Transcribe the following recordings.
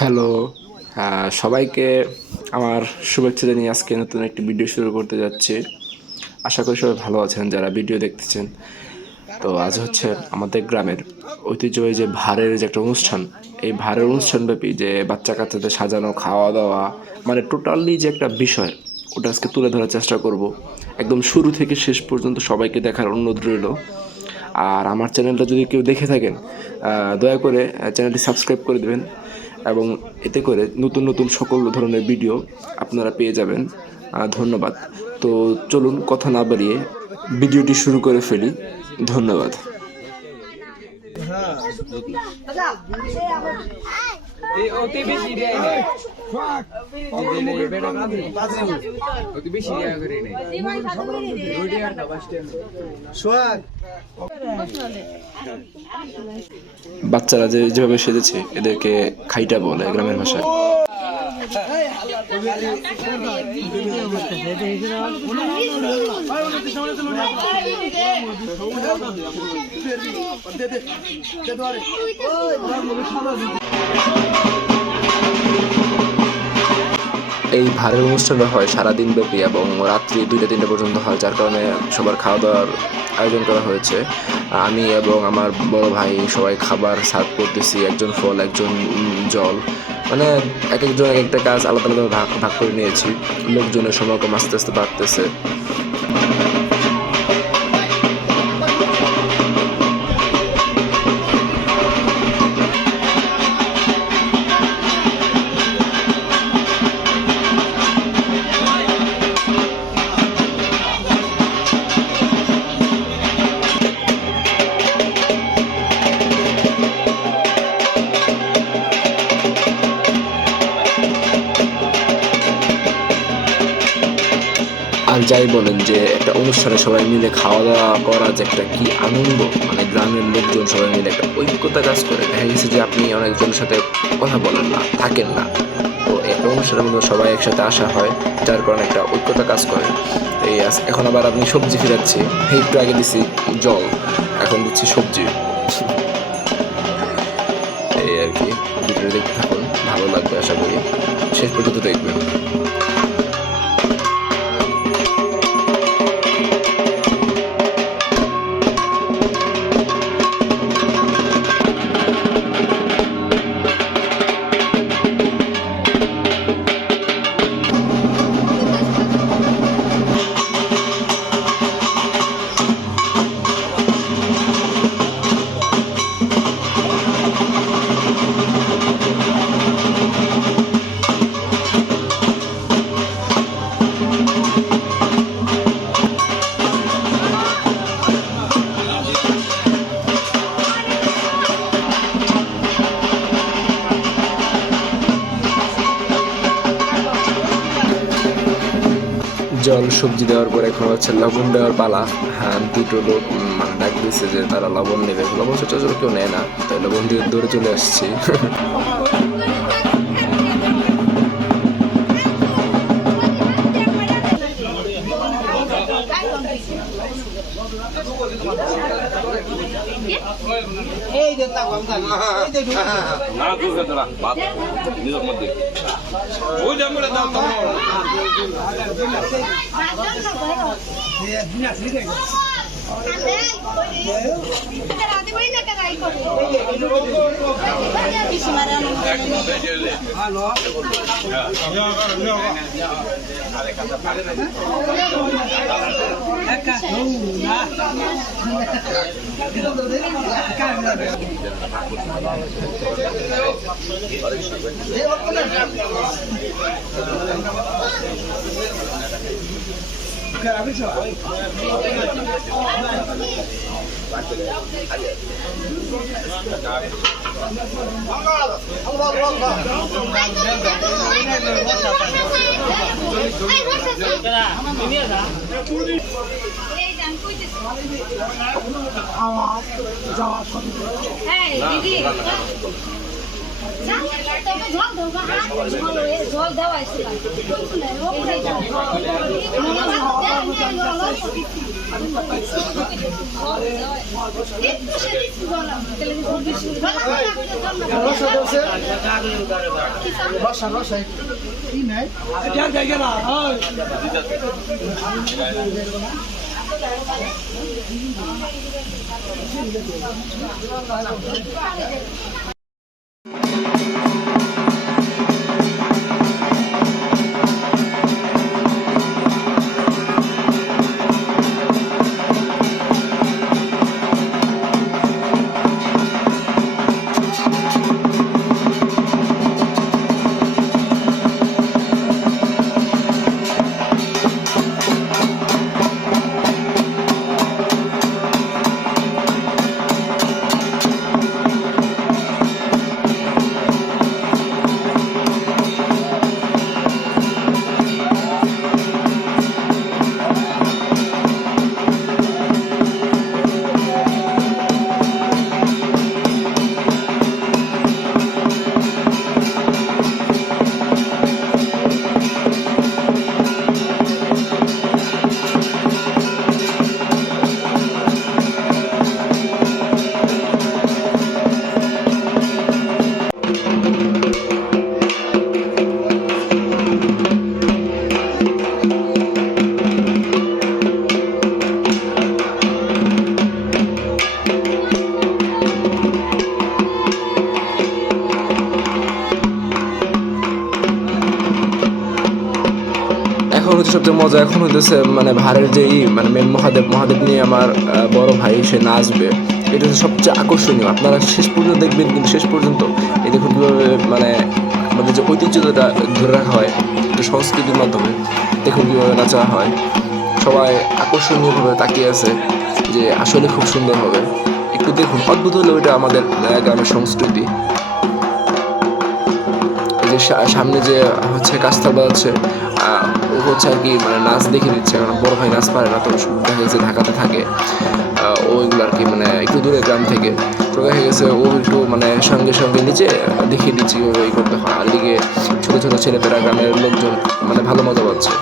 Hello, সবাইকে আমার শুভেচ্ছা জানিয়ে আজকে নতুন একটি ভিডিও শুরু করতে যাচ্ছি। আশা করি সবাই ভালো আছেন যারা ভিডিও দেখতেছেন। তো আজ হচ্ছে আমাদের গ্রামের ঐতিহ্যবাহী যে ভাঁড়ের যে একটা অনুষ্ঠান, এই ভাঁড়ের অনুষ্ঠানব্যাপী যে বাচ্চা কাচ্চাদের সাজানো খাওয়া দাওয়া, মানে টোটালি যে একটা বিষয়, ওটা আজকে তুলে ধরার চেষ্টা করব। একদম শুরু থেকে শেষ পর্যন্ত সবাইকে দেখার অনুরোধ রইল। আর আমার চ্যানেলটা যদি কেউ দেখে থাকেন, দয়া করে চ্যানেলটি সাবস্ক্রাইব করে দেবেন এবং এতে করে নতুন নতুন সকল ধরনের ভিডিও আপনারা পেয়ে যাবেন। ধন্যবাদ। তো চলুন কথা না বাড়িয়ে ভিডিওটি শুরু করে ফেলি। ধন্যবাদ। বাচ্চারা যেভাবে সেজেছে এদেরকে খাইটা বলে গ্রামের ভাষায়। এই ভাঁড়ের অনুষ্ঠানটা হয় সারাদিন ব্যাপী এবং রাত্রি 2টা-3টা পর্যন্ত হয়, যার কারণে সবার খাওয়া দাওয়ার আয়োজন করা হয়েছে। আমি এবং আমার বড় ভাই সবাই খাবার সার্ভ করতেছি, একজন ফল একজন জল, মানে এক একজন এক একটা কাজ আলাদা আলাদা ভাগ ভাগ করে নিয়েছি। লোকজনের সমাগম আস্তে আস্তে বাড়তেছে। আর যাই বলেন যে একটা অনুষ্ঠানে সবাই মিলে খাওয়া দাওয়া করা যে একটা কি আনন্দ, মানে গ্রামের লোকজন সবাই মিলে একটা ঐক্যতা কাজ করে। দেখা গেছে যে আপনি অনেকজনের সাথে কথা বলেন না, থাকেন না, তো একটা অনুষ্ঠানের মধ্যে সবাই একসাথে আসা হয়, যার কারণে একটা ঐক্যতা কাজ করে। এই এখন আবার আমি সবজি ফিরাচ্ছি, একটু আগে দিচ্ছি জল, এখন দিচ্ছি সবজি। এই আর কি, ভিডিও দেখতে থাকুন, ভালো লাগবে আশা করি, শেষ পর্যন্ত দেখবেন। জল সবজি দেওয়ার পর এখন হচ্ছে লবণ দেওয়ার পালা। হ্যাঁ, দুটো লোক মানে ডাক দিচ্ছে যে তারা লবণ নেবে, লবণ সচরাচর কেউ নেয় না, তাই লবণ দিয়ে দৌড়ে চলে আসছি। এখন হচ্ছে সবচেয়ে মজা এখন হইতেছে মানে ভাড়ের যেই মানে মেম মহাদেব নিয়ে আমার বড় ভাই সে নাচবে, এটা হচ্ছে সবচেয়ে আকর্ষণীয়। আপনারা শেষ পর্যন্ত দেখবেন, কিন্তু শেষ পর্যন্ত এই দেখুন কীভাবে মানে আমাদের যে ঐতিহ্যটা ধরে রাখা হয় একটা সংস্কৃতির মাধ্যমে, দেখুন কীভাবে নাচা হয়। সবাই আকর্ষণীয়ভাবে তাকিয়ে আছে যে আসলে খুব সুন্দর হবে। একটু দেখুন, অদ্ভুত হলেও এটা আমাদের গ্রামের সংস্কৃতি। যে সামনে যে হচ্ছে কাস্তাল বাজাচ্ছে, ও হচ্ছে আর কি মানে নাচ দেখে দিচ্ছে, কারণ বড় ভাই নাচ পারে না, তো দেখা গেছে ঢাকাতে থাকে, ও এগুলো আর কি মানে একটু দূরে গ্রাম থেকে, তো দেখা গেছে ও একটু মানে সঙ্গে সঙ্গে নিচে দেখিয়ে দিচ্ছে কীভাবে এই করতে হয়। আর এদিকে ছোটো ছোটো ছেলেপেরা গ্রামের লোকজন মানে ভালো মজা পাচ্ছে।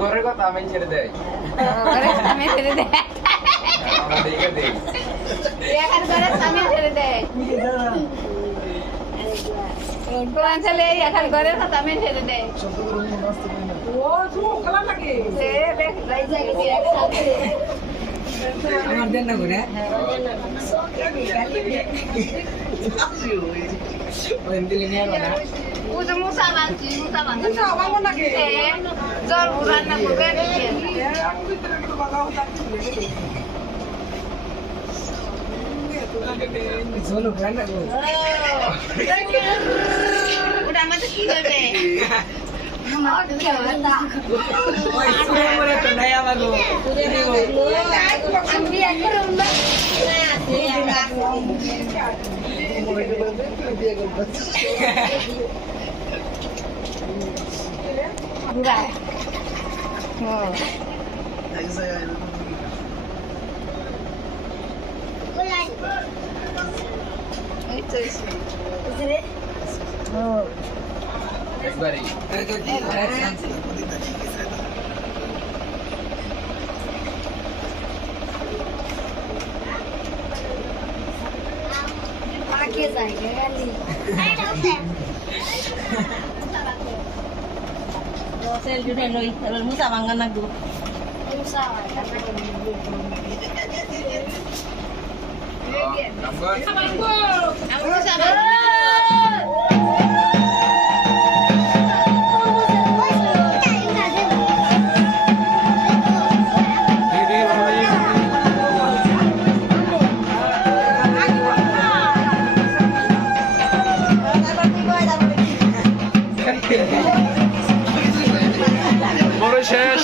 ঘরের কথা আমি ছেড়ে দেয় এখন ঘরের কথা আমি ছেড়ে দেয় আমার দেন না করে জল রান্না করবে চলো রান্না করো ওটা আমাদের কি করবে ওই সুরে মরে তো নাই আমাগো আমি এখন একবারই आगे जाएंगे गली Rosel juga noi, kalau musa mangan aku. Musa বড় শেষ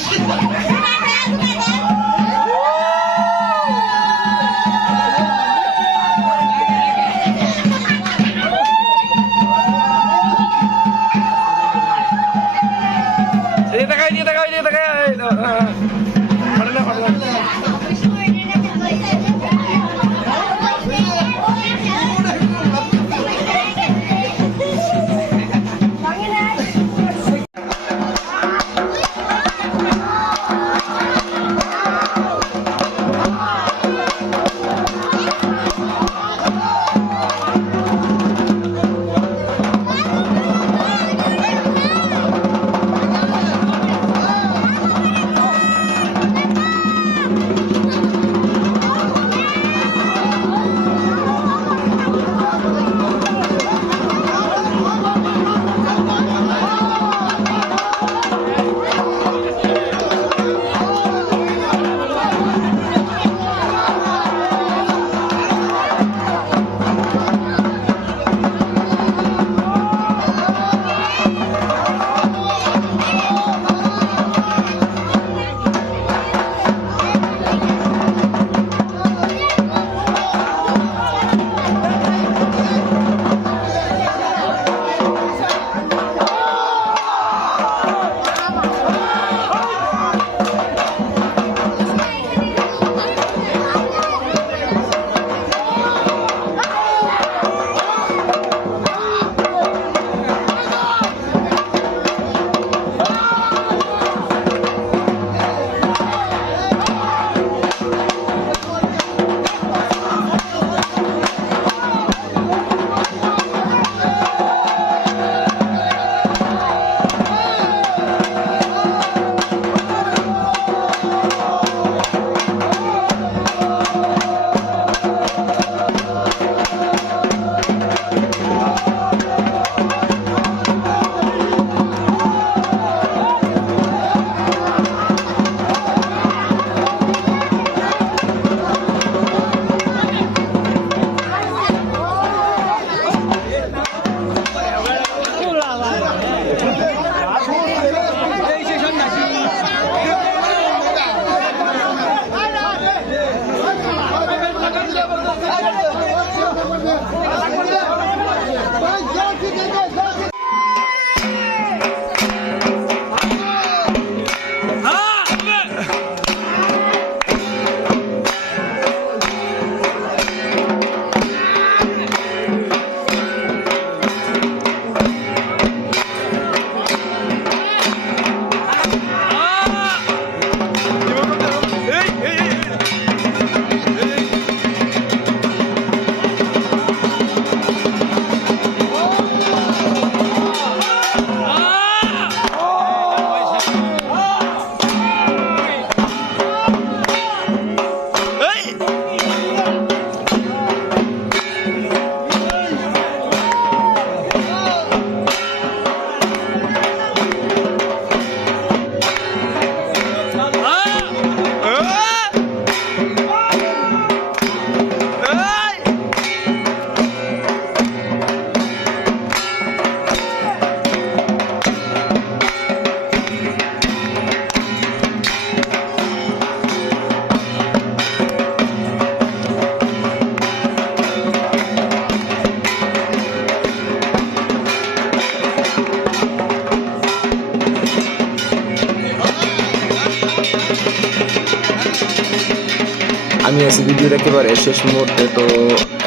আমি আছি ভিডিওর একেবারে শেষ মুহূর্তে। তো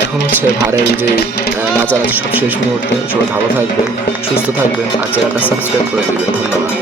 এখন হচ্ছে ভারের যে নাচানাচি সব শেষ মুহূর্তে। সবাই ভালো থাকবেন, সুস্থ থাকবেন আর চ্যানেলটা সাবস্ক্রাইব করে দেবেন। ধন্যবাদ।